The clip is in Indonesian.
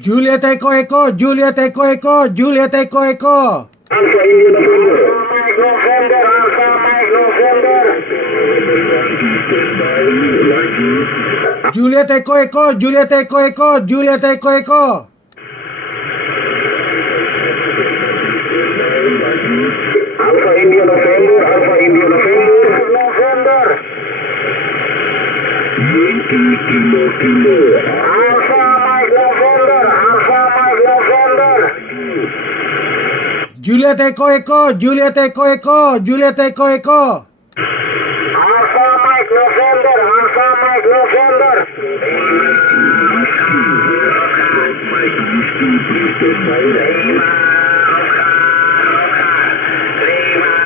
Juliet Echo Echo, Juliet Echo Echo, Juliet Echo Echo. Alpha India November, Alpha Mike November. Juliet Echo Echo, Juliet Echo Echo, Juliet Echo Echo. Alpha India November, Alpha India November, November. Alpha Mike November, Alpha Mike November. Juliet Echo Echo, Juliet Echo Echo, Juliet Echo Echo. Alpha Mike November, Alpha Mike November.